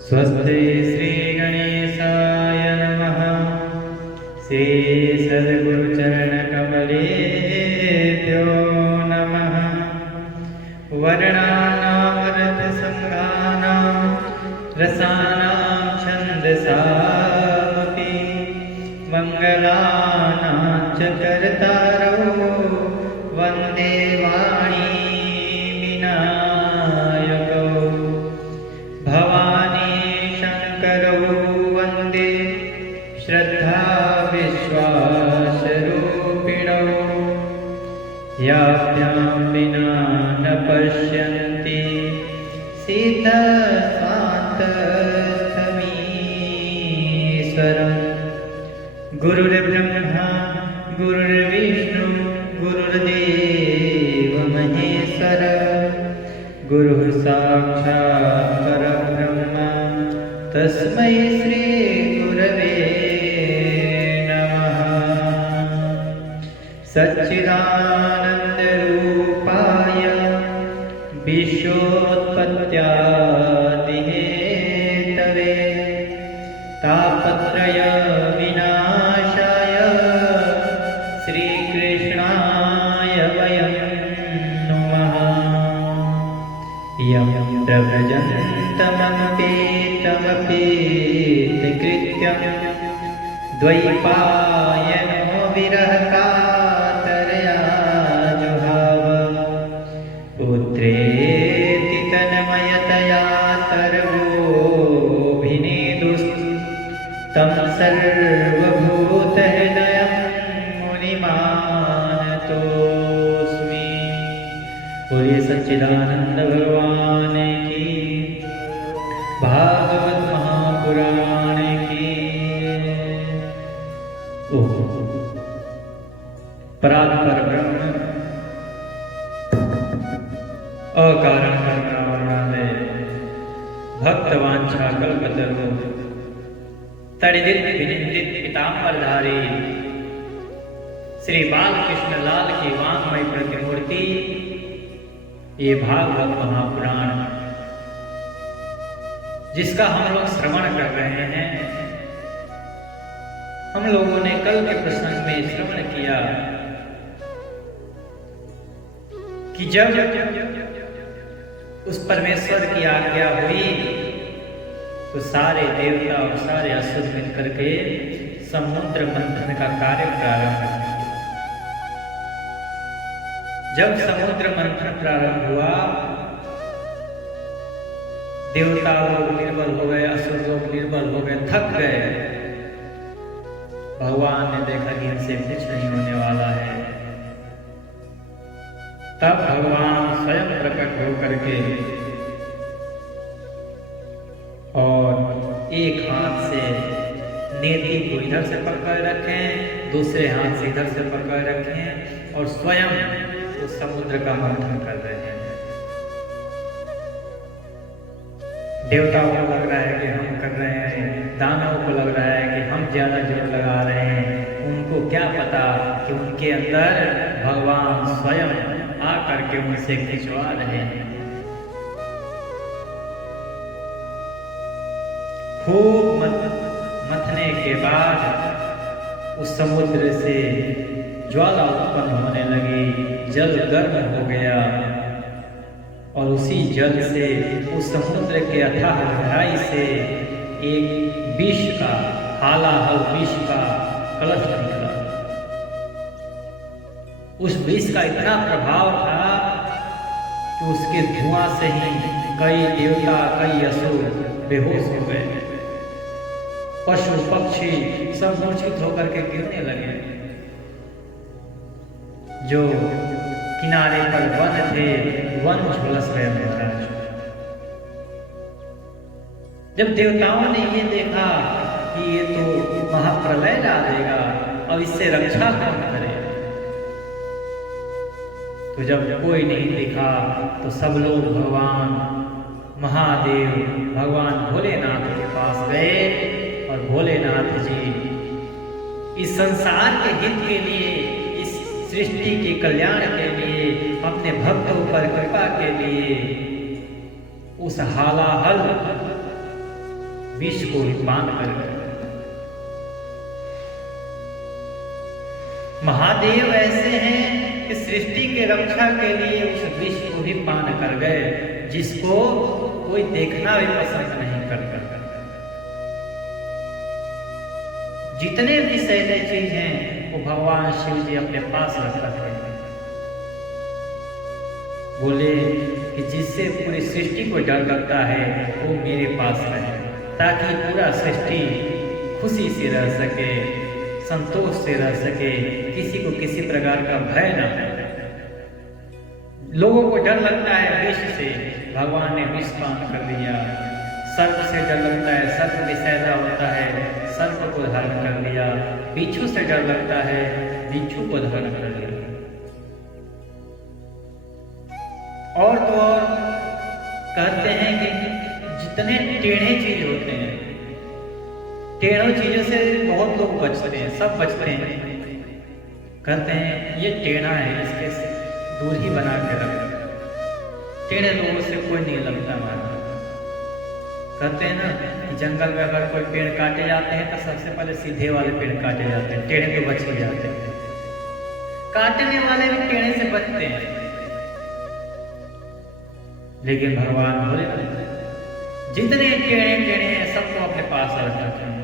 स्वस्ति श्री गणेशाय नमः। श्री सद्गुरुचरणकमलेभ्यो नमः। वर्णानामर्थसङ्घानां रसानां छन्दसामपि मङ्गलानां च कर्तारौ वन्दे वाणी विनायकौ। भवानी शङ्करौ वन्दे श्रद्धा विश्वासरूपिणौ। याभ्यां विना न पश्यन्ति सीतस्वान्तस्थमीश्वरम्। गुरुर्ब्रह्मा गुरुर्विष्णु गुरुर्देव महेश्वर। गुरुः साक्षात् परब्रह्म तस्मै श्री गुरवे नमः। सच्चिदानन्दरूपाय विश्वोत्पत्त्यादिहेतवे तापत्रय विनाशाय श्रीकृष्णाय वयं नुमः। यं प्रव्रजन्तमपेतमपेतकृत्यं द्वैपायनो विरहकातरया जुहाव। पुत्रेति तन्मयतया तर्वोऽभिनेदुस्तं सर्वभूतहृदयं मुनिमानतोऽस्मि। बोलिए सच्चिदानंद भगवान की, भागवत महापुराण की। परात्पर ब्रह्म अकारण कर्मणामय भक्तवांछा कल्पतरु तड़िदित विनिंदित पीतांबरधारी श्री बालकृष्ण लाल की वांगमय प्रतिमूर्ति ये भागवत महापुराण जिसका हम लोग श्रवण कर रहे हैं। हम लोगों ने कल के प्रसंग में श्रवण किया कि जब उस परमेश्वर की आज्ञा हुई तो सारे देवता और सारे असुर मिलकर के समुद्र मंथन का कार्य प्रारंभ किया। जब समुद्र मंथन प्रारंभ हुआ, देवता लोग निर्बल हो गए, असुर लोग निर्बल हो गए, थक गए। भगवान ने देखा कि इनसे कुछ नहीं होने वाला है। तब भगवान स्वयं प्रकट होकर के और एक हाथ से नेति को इधर से पकड़ रखें, दूसरे हाथ से इधर से पकड़ रखें और स्वयं उस समुद्र का मंथन कर रहे हैं। देवताओं को लग रहा है कि हम कर रहे हैं, दानवों को लग रहा है कि हम ज्यादा जोर लगा रहे हैं। उनको क्या पता कि उनके अंदर भगवान स्वयं आकर के उनसे खिंचवा रहे हैं। खूब मथने के बाद उस समुद्र से ज्वाला उत्पन्न होने लगी, जल गर्म हो गया और उसी जल से उस समुद्र के अथाह गहराई से एक विष का हालाहल विष का कलश निकला। उस विष का इतना प्रभाव था कि उसके धुआं से ही कई देवता कई असुर बेहोश हो गए। पशु पक्षी सब मूर्छित होकर के गिरने लगे। जो किनारे पर वन थे, वन झुलस गए महाराज। जब देवताओं ने ये देखा कि ये तो महाप्रलय डालेगा और इससे रक्षा कौन करे, तो जब कोई नहीं दिखा तो सब लोग भगवान महादेव भगवान भोलेनाथ के पास गए और भोलेनाथ जी इस संसार के हित के लिए, इस सृष्टि के कल्याण के लिए अपने भक्तों पर कृपा के लिए उस हालाहल विष को ही पान कर गए। महादेव ऐसे हैं कि सृष्टि के रक्षा के लिए उस विष को भी पान कर गए, जिसको कोई देखना भी पसंद नहीं करता। जितने भी सैले चीज हैं वो भगवान शिव जी अपने पास रख रखे हैं। बोले कि जिससे पूरी सृष्टि को डर लगता है वो मेरे पास रहे, ताकि पूरा सृष्टि खुशी से रह सके, संतोष से रह सके, किसी को किसी प्रकार का भय न हो। लोगों को डर लगता है विष से, भगवान ने विष पान कर लिया। सर्प से डर लगता है, सर्प विषैला होता है, सर्प को धारण कर लिया। बिच्छू से डर लगता है, बिच्छू को धारण कर लिया। और तो और कहते हैं कि जितने टेढ़े चीज होते हैं, टेढ़ों चीजों से बहुत लोग बचते हैं, सब बचते हैं। कहते हैं ये टेढ़ा है, इसके दूर ही बना के रखो, टेढ़े लोगों से कोई नहीं लगता हमारा। कहते हैं ना कि जंगल में अगर कोई पेड़ काटे जाते हैं तो सबसे पहले सीधे वाले पेड़ काटे जाते हैं, टेढ़े तो बच ही जाते हैं। काटने वाले भी टेढ़े से बचते हैं। लेकिन भगवान बोले जितने टेढ़े टेढ़े हैं सबको अपने पास रख रखे हैं।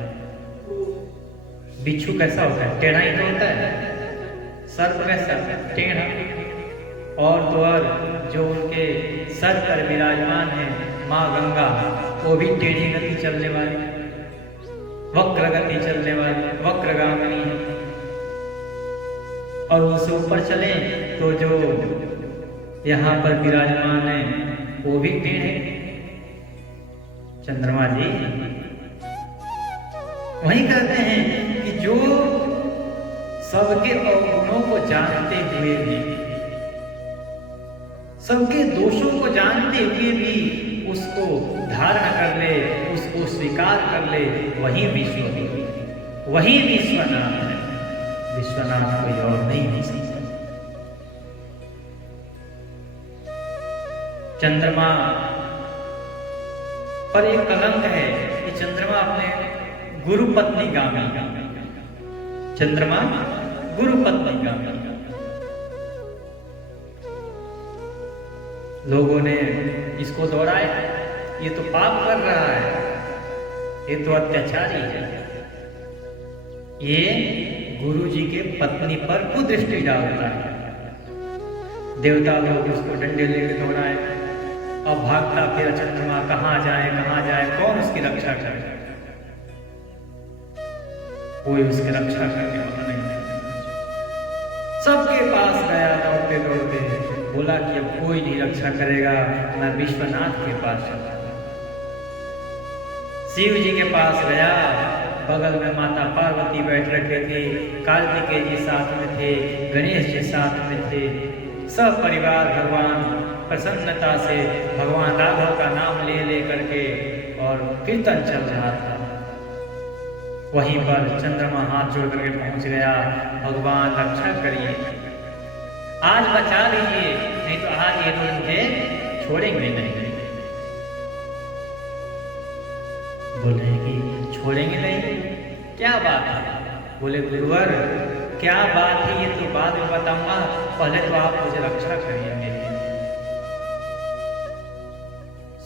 बिच्छू कैसा होता है? टेढ़ा ही तो होता है। सर्प कैसा? टेढ़ा। और तो और जो उनके सर पर विराजमान है माँ गंगा, वो भी टेढ़ी गति चलने वाली, वक्र गति चलने वाली, वक्रगामिनी है। और उससे ऊपर चले तो जो यहाँ पर विराजमान है वो भी टेढ़े, चंद्रमा जी। वही कहते हैं कि जो सबके अवगुणों को जानते हुए भी, सबके दोषों को जानते हुए भी उसको धारण कर ले, उसको स्वीकार कर ले, वही विश्व, वही विश्वनाथ है। विश्वनाथ कोई और नहीं हो सकता। चंद्रमा पर एक कलंक है कि चंद्रमा अपने गुरु पत्नी गामी, चंद्रमा गुरु पत्नी गामी। लोगों ने इसको दोहराया, ये तो पाप कर रहा है, ये तो अत्याचारी है, ये गुरु जी के पत्नी पर कुदृष्टि डालता है। देवता लोग उसको डंडे लेकर दौड़ाए। अब भागता फिर चंद्रमा कहाँ जाए, कौन उसकी रक्षा करे? कोई उसकी रक्षा करने वाला नहीं। सबके पास गया दौड़ते दौड़ते, बोला कि अब कोई नहीं रक्षा करेगा, मैं विश्वनाथ के पास चला। शिव जी के पास गया, बगल में माता पार्वती बैठ रखे थे, कार्तिकेय जी साथ में थे, गणेश जी साथ में थे। सब परिवार भगवान प्रसन्नता से भगवान राघव का नाम ले करके और कीर्तन चल रहा था। वहीं पर चंद्रमा हाथ जोड़ करके पहुंच गया, भगवान रक्षा करिए, आज बचा लीजिए, नहीं तो आज ये तो मुझे छोड़ेंगे नहीं। बोले कि छोड़ेंगे नहीं, क्या बात है? बोले गुरुवर क्या बात है ये तो बाद में बताऊंगा, पहले तो आप मुझे रक्षा करिए मेरी।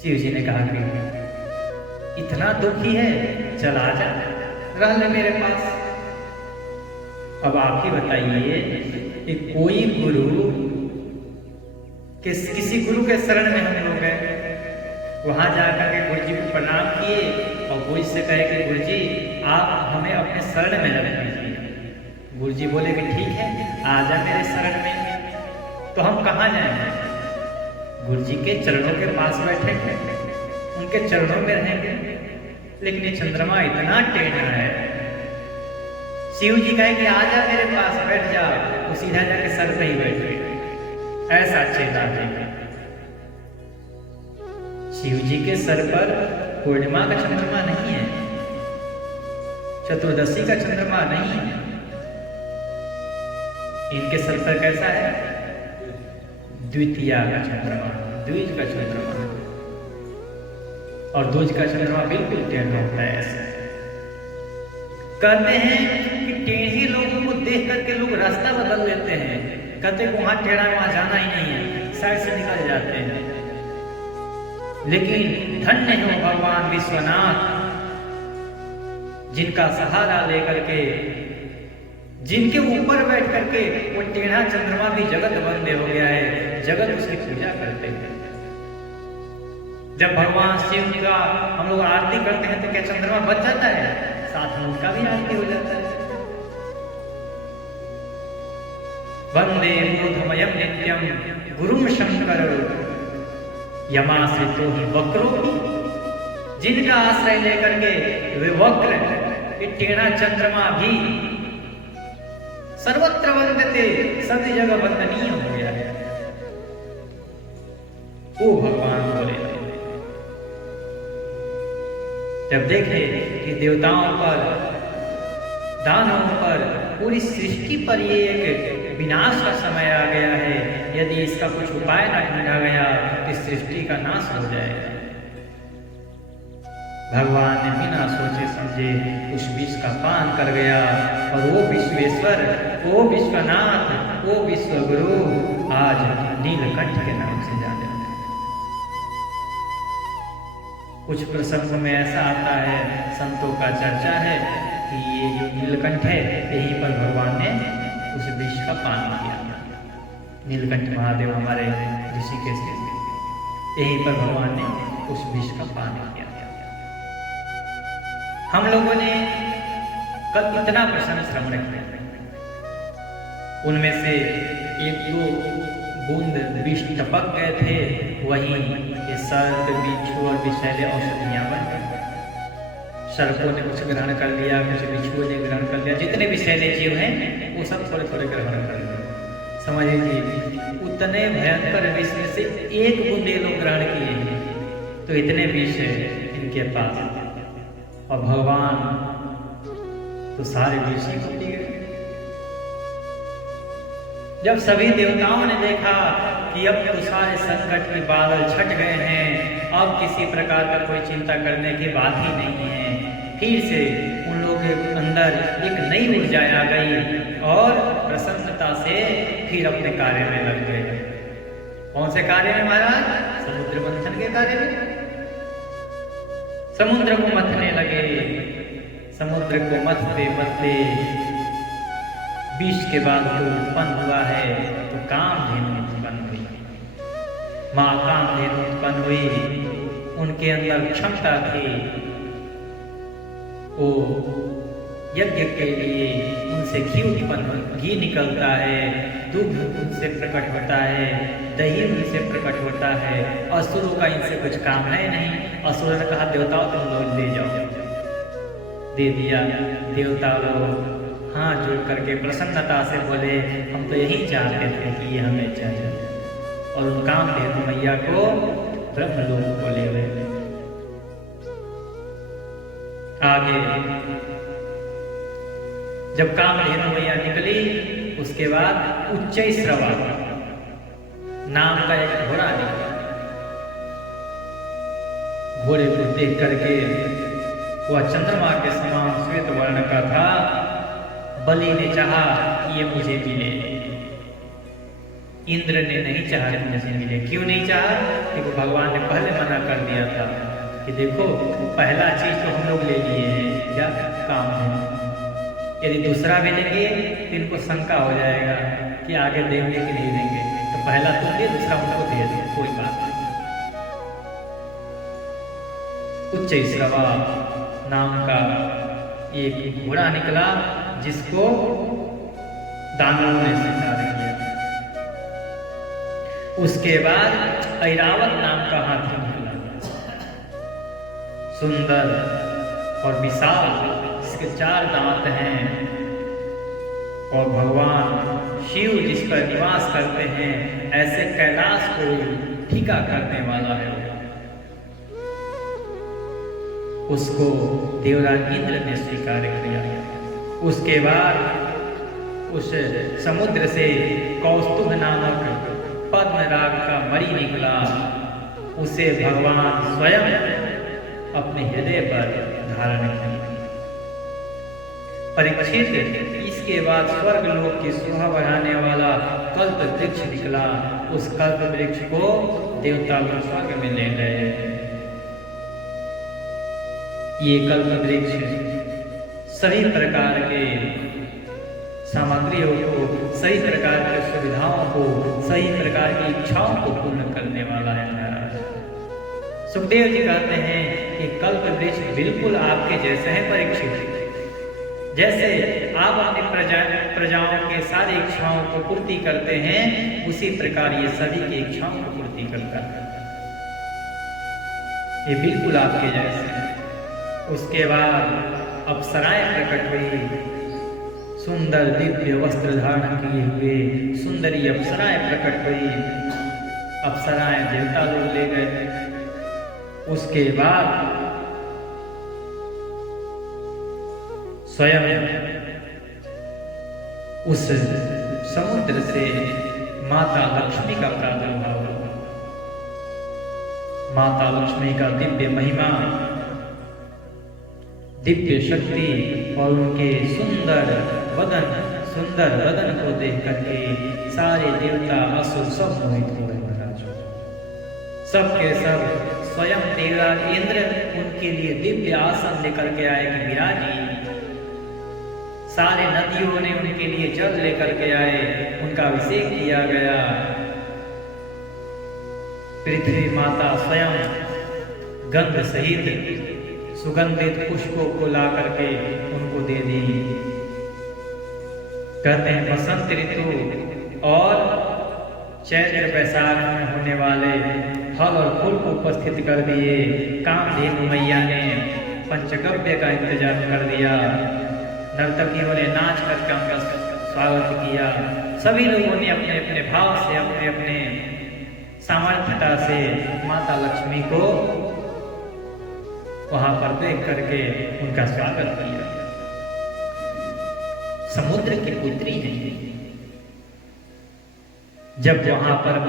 शिव जी ने कहा कि इतना दुखी है, चल आ जा, रह ले मेरे पास। अब आप ही बताइए कि कोई गुरु किसी गुरु के शरण में हम लोग गए, वहां जाकर के गुरु जी को प्रणाम किए और गुरु से कहे कि गुरु जी आप हमें अपने शरण में रख लीजिए। गुरु जी बोले कि ठीक है, आ जा मेरे शरण में। तो हम कहाँ जाएंगे? गुरु जी के चरणों के पास बैठेंगे, उनके चरणों में रहेंगे। लेकिन ये चंद्रमा इतना टेढ़ा है, शिव जी कहे कि आ जा मेरे पास बैठ जा, वो सीधा जाके सर पे ही बैठ गए। ऐसा चेला है। शिव जी के सर पर पूर्णिमा का चंद्रमा नहीं है, चतुर्दशी का चंद्रमा नहीं है। इनके सर पर कैसा है? द्वितीया का चंद्रमा, द्विज का चंद्रमा, और द्विज का चंद्रमा बिल्कुल टेढ़ा होता है ऐसे। कहते हैं कि टेढ़े लोगों को देख करके लोग रास्ता बदल लेते हैं, कहते हैं वहां टेढ़ा है वहां जाना ही नहीं है, साइड से निकल जाते हैं। लेकिन धन्य हो भगवान विश्वनाथ, जिनका सहारा लेकर के, जिनके ऊपर बैठ करके वो टेढ़ा चंद्रमा भी जगत वंद्य हो गया है, जगत उसकी पूजा करते हैं। जब भगवान शिव का हम लोग आरती करते हैं तो क्या चंद्रमा बच जाता है? साथ में उनका भी आरती हो जाता है। वंदे मूर्धमयम् नित्यम गुरुम शंकर यमाश्रितो ही वक्रो, जिनका आश्रय लेकर के वे वक्र ये टेढ़ा चंद्रमा भी सर्वत्र वंदते, सभी जगह वंदनीय हो गया है। ओ भगवान बोले, जब देखे कि देवताओं पर, दानवों पर, पूरी सृष्टि पर ये एक विनाश का समय आ गया है, यदि इसका कुछ उपाय न ढूंढा गया तो सृष्टि का नाश हो जाएगा। भगवान ने बिना सोचे समझे उस विष का पान कर गया, और वो विश्वेश्वर, वो विश्वनाथ, वो विश्वगुरु आज नीलकंठ के नाम से जाने जाते हैं। कुछ प्रसंगों में ऐसा आता है, संतों का चर्चा है कि ये जो नीलकंठ है यहीं पर भगवान ने उस विष का पान किया। नीलकंठ महादेव हमारे ऋषिकेश के, यहीं पर भगवान ने उस विष का पान किया। हम लोगों ने कल इतना प्रसंग श्रवण किया, उनमें से एक दो बूंद विष टपक गए थे, वहीं ये सर्प, बिच्छू और विषैले औषधियां बन गई। सर्पों ने कुछ ग्रहण कर लिया, कुछ बिच्छुओं ने ग्रहण कर लिया, जितने विषैले जीव हैं वो सब थोड़े थोड़े ग्रहण कर लिया। समझ लीजिए उतने भयंकर विष में से एक बूंद ये लोग ग्रहण किए हैं, तो इतने विष है इनके पास, और भगवान तो सारे विष ही पी गए। जब सभी देवताओं ने देखा कि अब तो सारे संकट के बादल छट गए हैं, अब किसी प्रकार का कोई चिंता करने की बात ही नहीं है, फिर से उन लोगों के अंदर एक नई ऊर्जा आ गई और प्रसन्नता से फिर अपने कार्य में लग गए। कौन से कार्य में महाराज? समुद्र मंथन के कार्य में। समुद्र को मथने लगे, समुद्र को मथते मथते विष के बाद जो उत्पन्न हुआ है तो कामधेनु उत्पन्न हुई। माँ कामधेनु उत्पन्न हुई, उनके अंदर क्षमता थी, वो यज्ञ के लिए उनसे घी उत्पन्न, घी निकलता है, दूध उनसे प्रकट होता है, दही उनसे प्रकट होता है। असुरों का इनसे कुछ काम है नहीं। असुरों ने कहा देवताओं तुम लोग ले जाओ, दे दिया। देवता लोग हाथ जोड़ करके प्रसन्नता से बोले हम तो यही चाहते थे कि ये हमें चाहिए, और उन कामधेनु मैया को ब्रह्मलोक को ले गए। आगे जब कामधेनु मैया निकली, उसके बाद उच्चैश्रवा नाम का एक घोड़ा निकला। घोड़े को देख करके वह चंद्रमा के समान श्वेत वर्ण का था। बलि ने चाहा कि ये मुझे मिले, इंद्र ने नहीं चाहा कि मुझे मिले। क्यों नहीं चाहा? क्योंकि भगवान ने पहले मना कर दिया था कि देखो पहला चीज तो हम लोग ले लिए हैं, क्या काम है, यदि दूसरा भी लेंगे तो इनको शंका हो जाएगा कि आगे देंगे कि नहीं देंगे, तो पहला तुम दे, दूसरा उनको दे दो, कोई बात नहीं। उच्चैश्रवा नाम का एक घोड़ा निकला जिसको दानवों ने स्वीकार किया। उसके बाद ऐरावत नाम का हाथी निकला, सुंदर और विशाल, इसके 4 दांत हैं, और भगवान शिव जिस पर निवास करते हैं ऐसे कैलाश को फीका करने वाला है। उसको देवराज इंद्र ने स्वीकार किया। उसके बाद उस समुद्र से कौस्तुभ नामक पद्मराग का मणि निकला, उसे भगवान स्वयं अपने हृदय पर धारण किया। परीक्षित, इसके बाद स्वर्ग लोक की शोभा बढ़ाने वाला कल्प वृक्ष निकला। उस कल्प वृक्ष को देवता लोग स्वर्ग में ले गए। ये कल्प वृक्ष सभी प्रकार के सामग्रियों को, सही प्रकार की सुविधाओं को, सही प्रकार की इच्छाओं को पूर्ण करने वाला है महाराज। सुखदेव जी कहते हैं कि कल्प वृक्ष बिल्कुल आपके जैसे है परीक्षित। जैसे आप अपनी प्रजाओं के सारी इच्छाओं को पूर्ति करते हैं, उसी प्रकार ये सभी की इच्छाओं को पूर्ति करता है। ये बिल्कुल आपके जैसे है। उसके बाद अप्सराएं प्रकट हुई, सुंदर दिव्य वस्त्र धारण किए हुए सुंदरी अप्सराएं प्रकट हुई। अप्सराएं देवता लोग ले गए। उसके बाद स्वयं उस समुद्र से माता लक्ष्मी का प्रादुर्भाव हुआ। माता लक्ष्मी का दिव्य महिमा, दिव्य शक्ति और उनके सुंदर वदन को देख करके सारे देवता असुर सब मोहित हो गए महाराज। सबके सब स्वयं देवराज इंद्र उनके लिए दिव्य आसन लेकर के आए कि विराजी। सारे नदियों ने उनके लिए जल लेकर के आए, उनका अभिषेक किया गया। पृथ्वी माता स्वयं गंध सहित सुगंधित पुष्पों को ला करके उनको दे दी। कहते हैं बसंत ऋतु और चैत्र वैशाख में होने वाले फल और फूल को उपस्थित कर दिए। कामधेनु मैया ने पंचगव्य का इंतजाम कर दिया। नर्तकियों ने नाच करके उनका स्वागत किया। सभी लोगों ने अपने अपने भाव से, अपने अपने सामर्थ्यता से माता लक्ष्मी को वहां पर देख करके उनका स्वागत किया। समुद्र की पुत्री है। जब वहां पर